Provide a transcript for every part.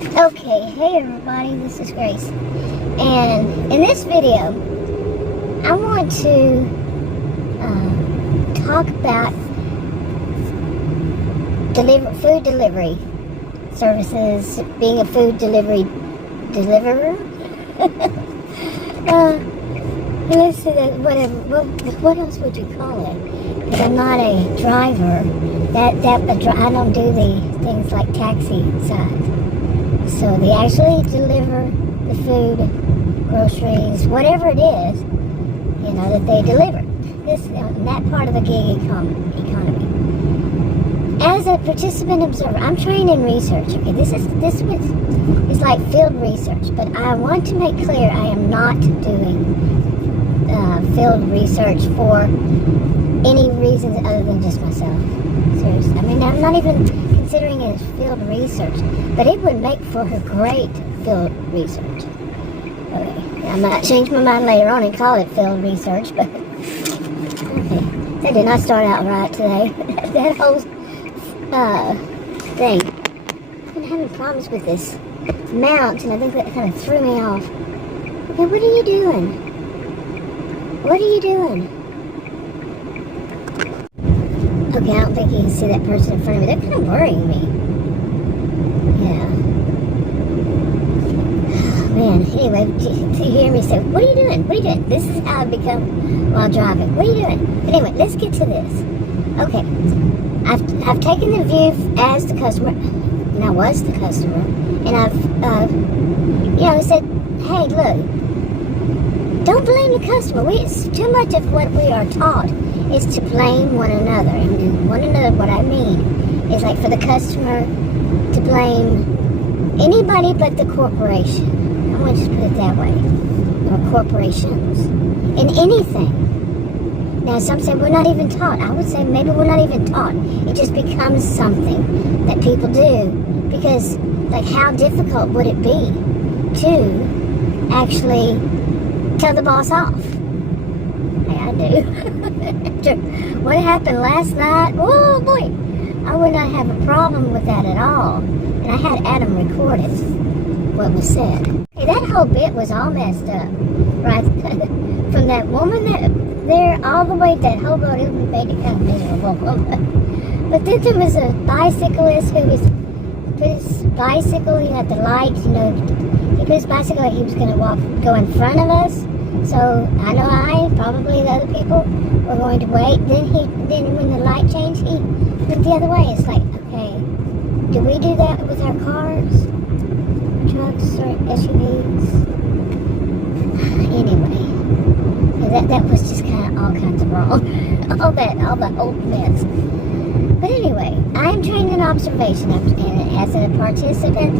Okay, hey everybody, this is Grace. And in this video, I want to talk about food delivery services, being a food deliverer. Let's see, whatever. What else would you call it? Because I'm not a driver. I don't do the things like taxi side. So they actually deliver the food, groceries, whatever it is, that they deliver. That part of the gig economy. As a participant observer, I'm trained in research. Okay, this is like field research, but I want to make clear I am not doing field research for any reasons other than just myself. Seriously, I mean, I'm not even considering it as field research, but it would make for a great field research. Okay, I might change my mind later on and call it field research, but okay, that did not start out right today. That whole thing. I've been having problems with this mount, and I think that kind of threw me off. Okay, what are you doing? What are you doing? Okay, I don't think you can see that person in front of me. They're kind of worrying me. Yeah. Man, anyway, to hear me say, what are you doing? What are you doing? This is how I become while driving. What are you doing? But anyway, let's get to this. Okay. I've taken the view as the customer, and I was the customer, and I've said, hey, look, don't blame the customer. It's too much of what we are taught is to blame one another. And one another, what I mean is like for the customer to blame anybody but the corporation. I want to just put it that way. Or corporations. In anything. Now some say we're not even taught. I would say maybe we're not even taught. It just becomes something that people do. Because like how difficult would it be to actually tell the boss off? I do. What happened last night? Oh boy, I would not have a problem with that at all. And I had Adam record it, what was said. Hey, that whole bit was all messed up, right? From that woman there all the way to that hobo, it made it kind of miserable. But then there was a bicyclist who put his bicycle, he had the light, he put his bicycle like he was going to go in front of us. So I know probably the other people were going to wait. Then when the light changed, he went the other way. It's like, okay, do we do that with our cars, trucks, or SUVs? Anyway, that was just kind of all kinds of wrong. all the old mess. But anyway, I am trained in observation, and as a participant.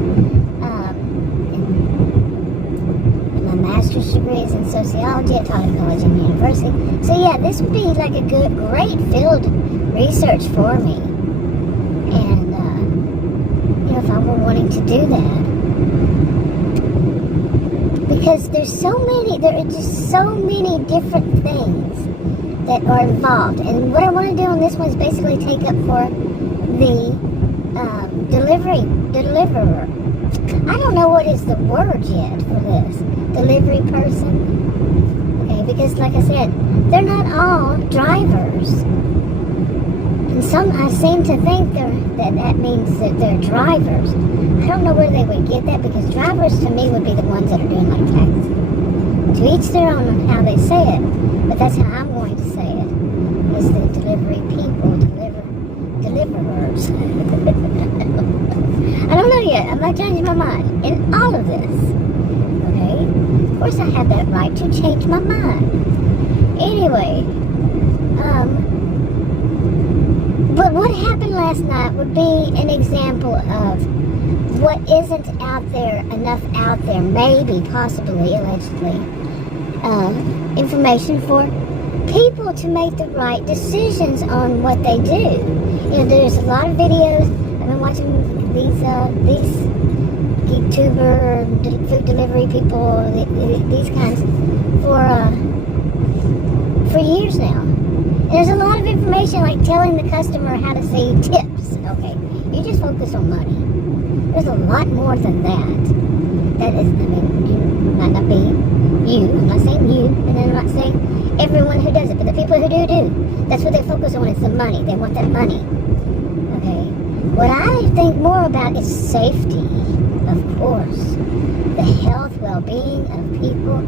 Master's degree is in sociology at Tata College and University. So yeah, this would be like a great field research for me. And, if I were wanting to do that. Because there are just so many different things that are involved. And what I want to do on this one is basically take up for the deliverer. I don't know what is the word yet for this. Delivery person. Okay, because like I said, they're not all drivers. And some, I seem to think that means that they're drivers. I don't know where they would get that, because drivers to me would be the ones that are doing like taxi. To each their own on how they say it, but that's how I'm going to say it. Is the delivery people, deliverers. I don't know yet. I'm not changing my mind in all of this. Okay? Of course I have that right to change my mind. Anyway, but what happened last night would be an example of what isn't enough out there, maybe, possibly, allegedly, information for people to make the right decisions on what they do. There's a lot of videos. I've been watching these YouTuber, food delivery people, these kinds, for years now. And there's a lot of information like telling the customer how to save tips. Okay, you just focus on money. There's a lot more than that. That is, I mean, you might not be you. I'm not saying you, and I'm not saying everyone who does it, but the people who do. That's what they focus on, is the money. They want that money. Okay? What I think more about is safety, of course. The health, well-being of people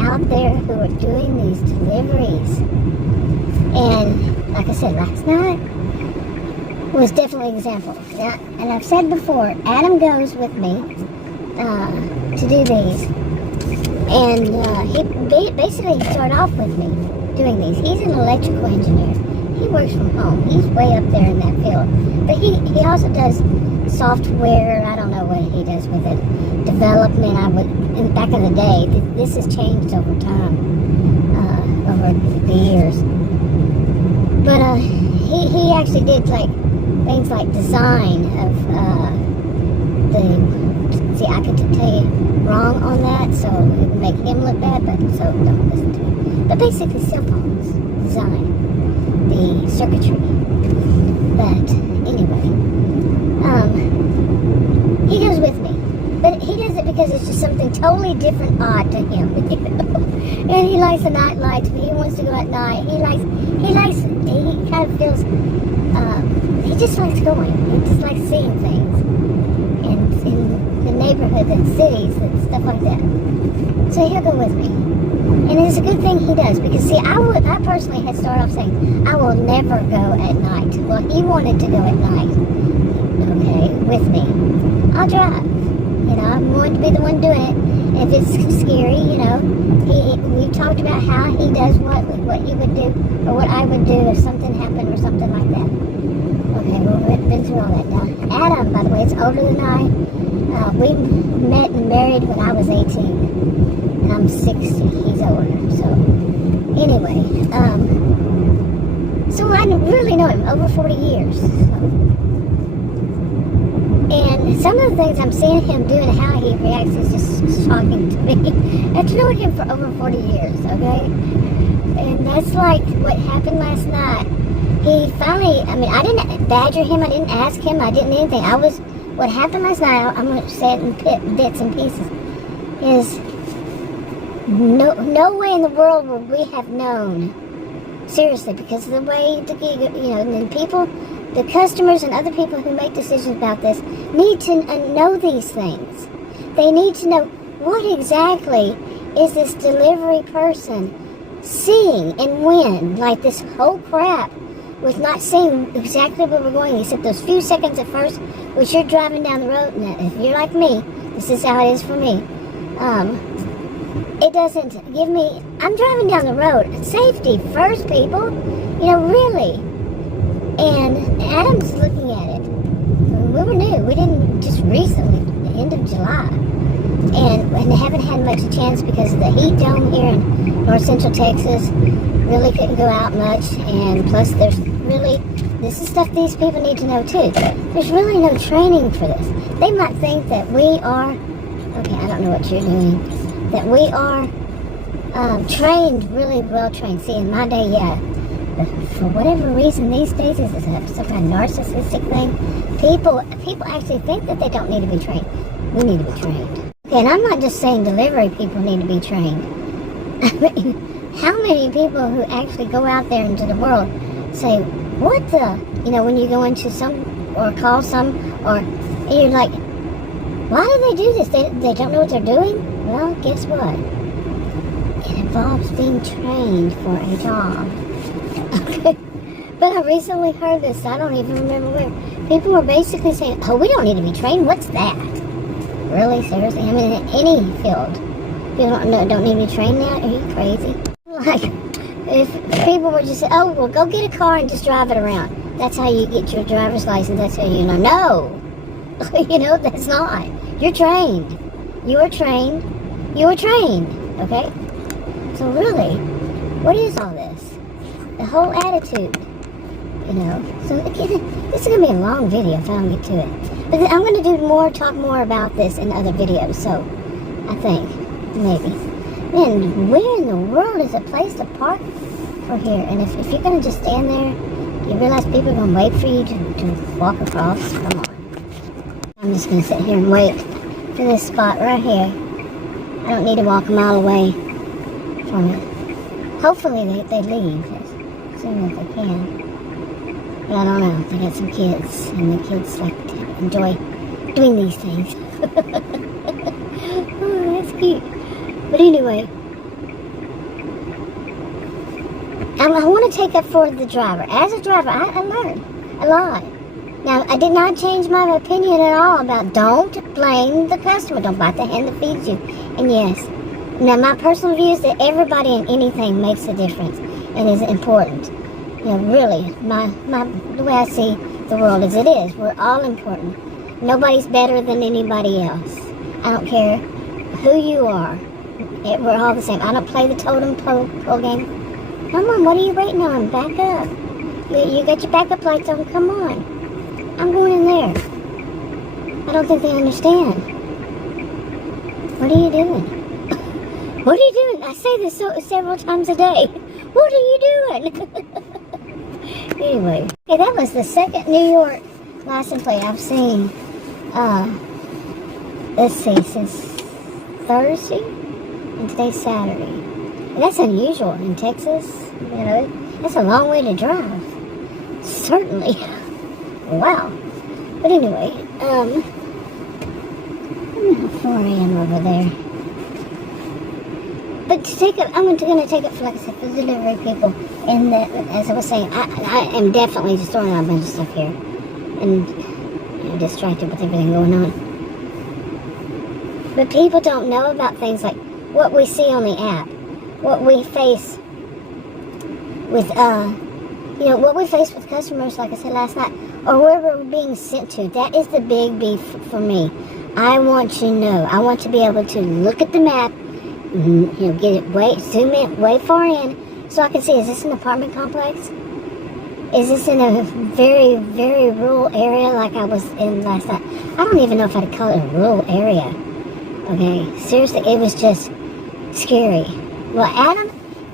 out there who are doing these deliveries. And like I said, last night was definitely an example. Now, and I've said before, Adam goes with me to do these. And he basically started off with me doing these. He's an electrical engineer. He works from home. He's way up there in that field. But he also does software. I don't know what he does with it. Development. Back in the day, this has changed over time, over the years. But he actually did like things like design of See, I could tell you wrong on that, so it would make him look bad, but so don't listen to me. But basically, cell phones design, the circuitry. But anyway, he goes with me, but he does it because it's just something totally different, odd to him. You know? And he likes the night lights, but he wants to go at night. He kind of feels, he just likes going. He just likes seeing things. And in the neighborhoods and cities and stuff like that. So he'll go with me. And it's a good thing he does, because see, I personally had started off saying, I will never go at night. Well, he wanted to go at night, okay, with me. I'll drive. You know, I'm going to be the one doing it. If it's scary, you know, we talked about how he does what he would do, or what I would do if something happened or something like that. Okay, well, we've been through all that now. Adam, by the way, is older than I. We met and married when I was 18. And I'm 60. He's older. So, anyway. So I really know him over 40 years. So. And some of the things I'm seeing him do and how he reacts is just shocking to me. I've known him for over 40 years, okay? And that's like what happened last night. He finally, I mean, I didn't badger him, I didn't ask him, I didn't anything. What happened last night, I'm going to say it in bits and pieces, is no way in the world would we have known, seriously, because of the way, the people, the customers and other people who make decisions about this need to know these things. They need to know what exactly is this delivery person seeing and when, like this whole crap with not seeing exactly where we're going, except those few seconds at first, which you're driving down the road, and if you're like me, this is how it is for me. It doesn't give me, I'm driving down the road, safety first, people, you know, really. And Adam's looking at it. We were new, we didn't just recently, the end of July. And haven't had much chance because of the heat dome here in north central Texas. Really couldn't go out much, and plus this is stuff these people need to know too. There's really no training for this. They might think that we are, okay, I don't know what you're doing, that we are trained, really well trained. See, in my day, yeah, but for whatever reason these days, is some kind of narcissistic thing. People actually think that they don't need to be trained. We need to be trained. Okay, and I'm not just saying delivery people need to be trained. I mean, how many people who actually go out there into the world say, what the, you know, when you go into some, or call some, or you're like, why do they do this? They don't know what they're doing? Well, guess what? It involves being trained for a job. Okay. But I recently heard this, I don't even remember where. People were basically saying, oh, we don't need to be trained. What's that? Really? Seriously? I mean, in any field. People don't need to be trained now? Are you crazy? Like, if people were just say, oh, well, go get a car and just drive it around. That's how you get your driver's license. That's how you know. No. You know, that's not. You're trained. You are trained. You are trained. Okay? So really, what is all this? The whole attitude. You know? So again, this is going to be a long video if I don't get to it. But I'm going to talk more about this in other videos. So, I think, maybe. Man, where in the world is a place to park for here? And if you're going to just stand there, you realize people are going to wait for you to walk across? Come on. I'm just going to sit here and wait for this spot right here. I don't need to walk a mile away from it. Hopefully they leave as soon as they can. But I don't know. They got some kids, and the kids like to enjoy doing these things. Oh, that's cute. But anyway, I want to take up for the driver. As a driver, I learned a lot. Now, I did not change my opinion at all about don't blame the customer. Don't bite the hand that feeds you. And yes, now my personal view is that everybody and anything makes a difference and is important. You know, really, the way I see the world is it is. We're all important. Nobody's better than anybody else. I don't care who you are. We're all the same. I don't play the totem pole game. Come on, what are you waiting on? Back up. You got your backup lights on. Come on. I'm going in there. I don't think they understand. What are you doing? What are you doing? I say this several times a day. What are you doing? Anyway, okay, that was the second New York license plate I've seen. Let's see, since Thursday, and today's Saturday. And that's unusual in Texas. You know, that's a long way to drive. Certainly. Wow. But anyway, how far I am over there. But to take it, I'm going to take it for, like I said, for delivery people. And that, as I was saying, I am definitely just throwing out a bunch of stuff here. And distracted with everything going on. But people don't know about things like what we see on the app. What we face with, what we face with customers, like I said last night, or where we're being sent to. That is the big beef for me. I want to know. I want to be able to look at the map, get it zoom in way far in, so I can see, is this an apartment complex? Is this in a very, very rural area like I was in last night? I don't even know if I'd call it a rural area. Okay, seriously, it was just scary. Well, Adam,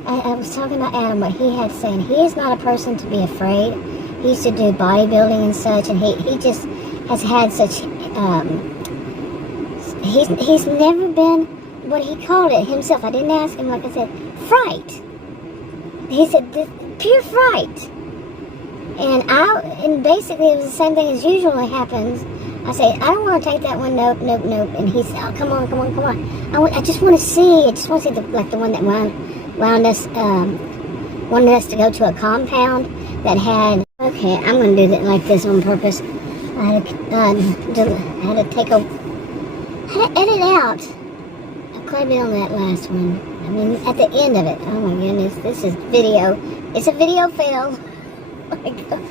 I was talking about Adam, what he had said. He is not a person to be afraid. He used to do bodybuilding and such, and he just has had such, he's never been what he called it himself. I didn't ask him, like I said, fright. He said, pure fright. And basically it was the same thing as usually happens. I say, I don't want to take that one, nope. And he said, oh, come on. I just want to see. I just want to see the one that wanted us to go to a compound that had, okay, I'm going to do it like this on purpose. I had to edit out quite a bit on that last one. I mean, at the end of it, oh my goodness, this is video. It's a video fail. Oh my gosh.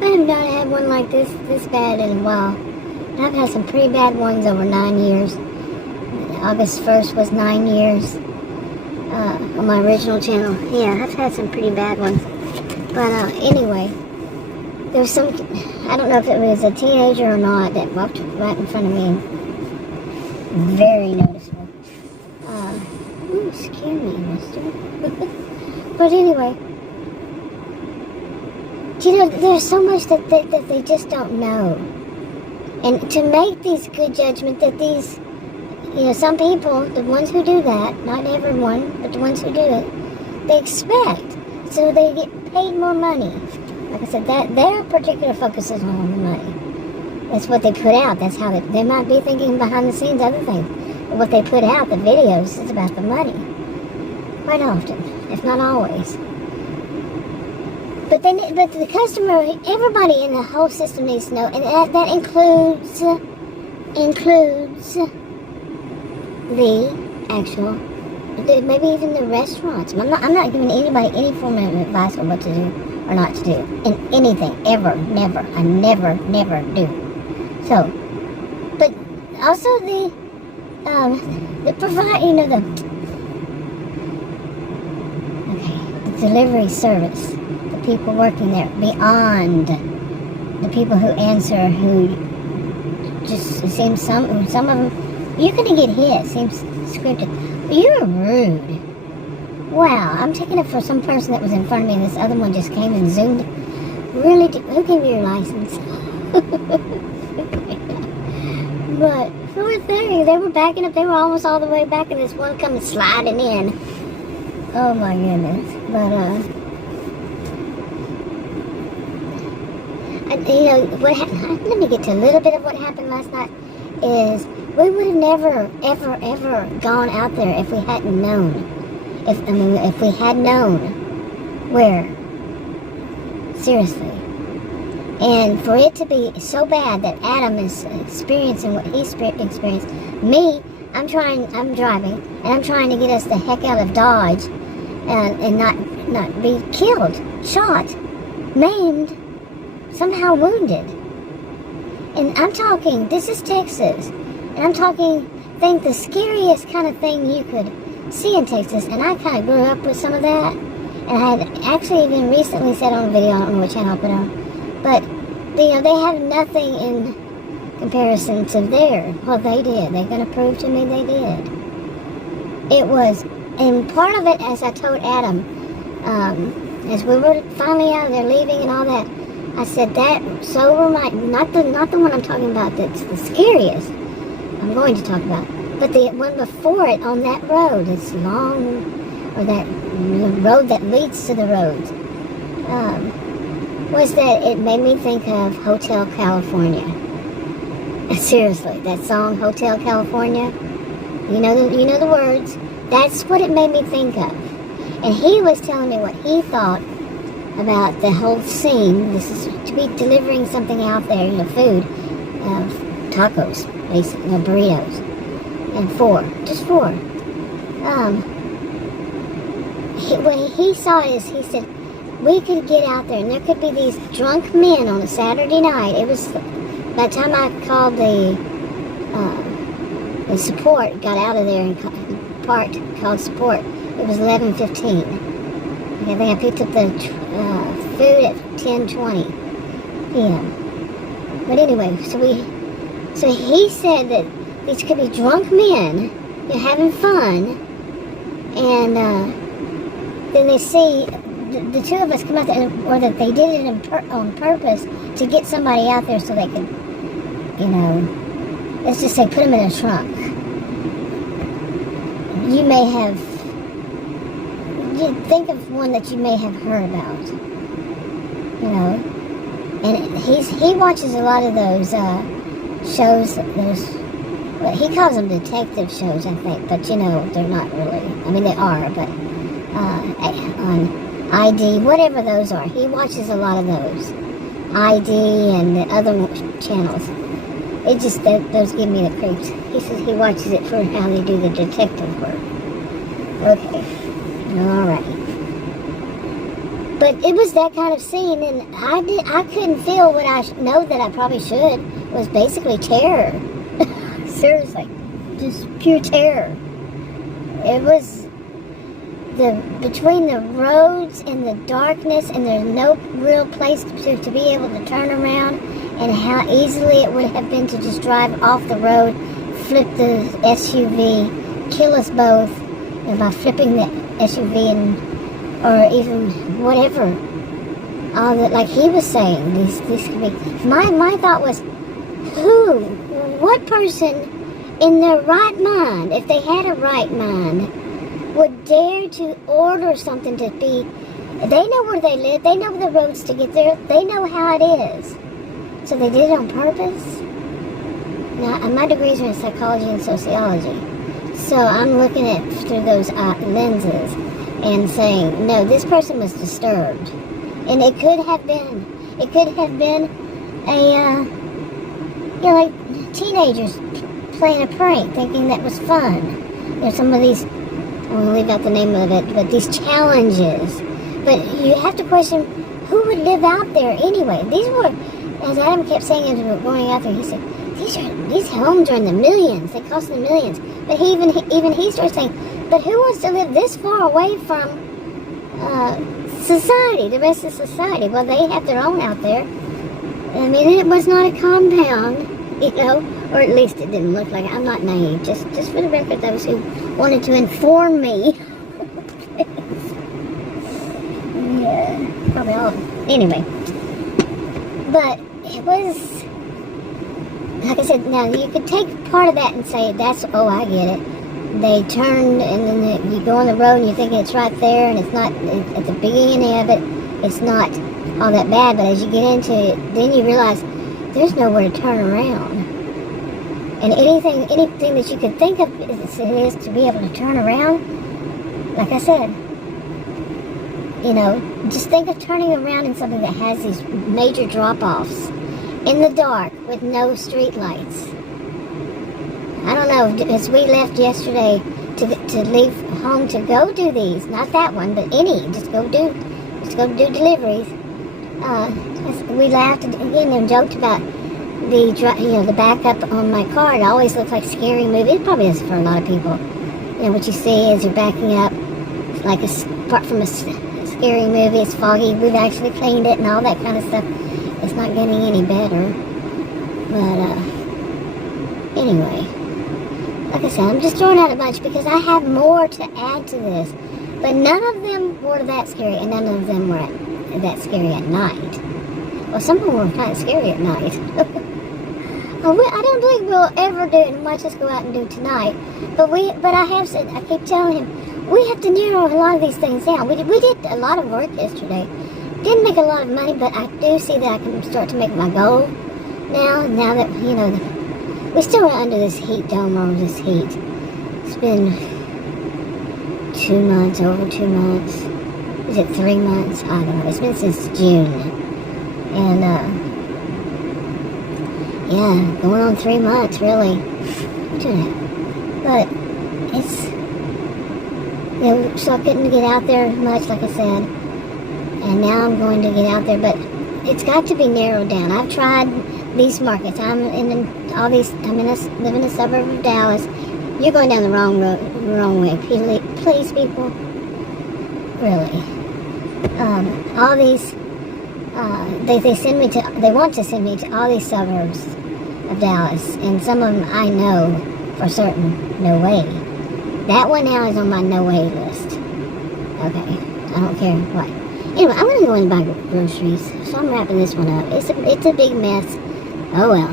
I have not had one like this bad in a while. I've had some pretty bad ones over 9 years. August 1st was 9 years on my original channel. Yeah, I've had some pretty bad ones. But anyway, there was some, I don't know if it was a teenager or not, that walked right in front of me. Very noticeable. Excuse me, mister. But anyway, there's so much that they just don't know. And to make these good judgments that these, some people, the ones who do that, not everyone, but the ones who do it, they expect. So they get paid more money. Like I said, that their particular focus is on the money. That's what they put out. That's how they might be thinking behind the scenes other things. But what they put out, the videos, is about the money. Quite often, if not always. But the customer, everybody in the whole system needs to know, and that includes the actual, maybe even the restaurants. I'm not giving anybody any form of advice on what to do or not to do in anything, ever, never. I never do. So, but also the provide, the delivery service. People working there beyond the people who answer, who just, it seems some of them, you're going to get hit, seems scripted. You're rude. Wow, I'm taking it for some person that was in front of me and this other one just came and zoomed. Really, who gave you your license? But poor thing, they were backing up. They were almost all the way back, and this one coming sliding in. Oh my goodness! But let me get to a little bit of what happened last night. Is we would have never, ever gone out there if we hadn't known. If we had known where. Seriously. And for it to be so bad that Adam is experiencing what he experienced, me, I'm driving, and I'm trying to get us the heck out of Dodge, and not be killed, shot, maimed, somehow wounded. And I'm talking, this is Texas, and I'm talking, think the scariest kind of thing you could see in Texas, and I kind of grew up with some of that, and I had actually even recently said on a video, I don't know what channel I put on, but, they have nothing in comparison to well, they did. They're going to prove to me they did. It was, and part of it, as I told Adam, as we were finally out of there leaving and all that, I said that so reminded, not the one I'm talking about that's the scariest, I'm going to talk about, but the one before it on that road, this long, or that road that leads to the roads, was that it made me think of Hotel California. Seriously, that song Hotel California, you know the words. That's what it made me think of. And he was telling me what he thought about the whole scene. This is to be delivering something out there, food, tacos, basically, burritos, and just four. When he saw it, he said, we could get out there, and there could be these drunk men on a Saturday night. It was, by the time I called the support, got out of there and called support, it was 11:15. I think I picked up the food at 10:20 p.m. But anyway, so he said that these could be drunk men, having fun, and then they see the two of us come out there, or that they did it on purpose to get somebody out there so they could, let's just say put them in a trunk. You think of one that you may have heard about, and he watches a lot of those shows, he calls them detective shows, I think, but they're not really, they are, but on ID, whatever those are. He watches a lot of those. ID and the other channels. It just, those give me the creeps. He says he watches it for how they do the detective work. Okay. Alright. But it was that kind of scene, and I couldn't feel what I know that I probably should, was basically terror. Seriously. Just pure terror. It was between the roads and the darkness, and there's no real place to be able to turn around, and how easily it would have been to just drive off the road, flip the SUV, kill us both, by flipping the SUV, or even whatever. All that, like he was saying, these could be. My thought was, what person in their right mind, if they had a right mind, would dare to order something to be, they know where they live, they know the roads to get there, they know how it is. So they did it on purpose? Now, my degrees are in psychology and sociology. So I'm looking at through those lenses and saying, no, this person was disturbed. And it could have been a, like teenagers playing a prank, thinking that was fun. Some of these, I won't leave out the name of it, but these challenges. But you have to question, who would live out there anyway? These were, as Adam kept saying as we were going out there, he said, these homes are in the millions. They cost in the millions. But even he started saying, but who wants to live this far away from society, the rest of society? Well, they have their own out there. It was not a compound, or at least it didn't look like it. I'm not naive. Just for the record, those who wanted to inform me. Yeah, probably all of them. Anyway, but it was, like I said, now you could take part of that and say, that's, oh, I get it. They turn, and then you go on the road and you think it's right there, and it's not, at the beginning of it, it's not all that bad, but as you get into it, then you realize there's nowhere to turn around. And anything that you could think of is to be able to turn around, like I said, you know, just think of turning around in something that has these major drop-offs in the dark with no street lights. I don't know, as we left yesterday to leave home to go do these, not that one, but any, just go do deliveries. We laughed again and joked about the backup on my car. It always looks like a scary movie. It probably is for a lot of people. You know, what you see as you're backing up, it's like apart from a scary movie, it's foggy. We've actually cleaned it and all that kind of stuff. It's not getting any better. But, anyway, like I said, I'm just throwing out a bunch because I have more to add to this. But none of them were that scary, and none of them were that scary at night. Well, some of them were kind of scary at night. I don't think we'll ever do it as much as go out and do tonight. But I have said, I keep telling him, we have to narrow a lot of these things down. We did a lot of work yesterday. Didn't make a lot of money, but I do see that I can start to make my goal now that, you know, we still are under this heat dome, or this heat. It's been 2 months, over 2 months. Is it 3 months? I don't know. It's been since June. And, yeah, going on 3 months, really. But it's, you know, so I couldn't get out there much, like I said. And now I'm going to get out there, but it's got to be narrowed down. I've tried these markets. I live in a suburb of Dallas. You're going down the wrong way. Please, people. Really. All these, they want to send me to all these suburbs of Dallas, and some of them I know for certain, no way. That one now is on my no way list. Okay, I don't care what. Anyway, I'm going to go and buy groceries, so I'm wrapping this one up. It's a big mess. Oh well.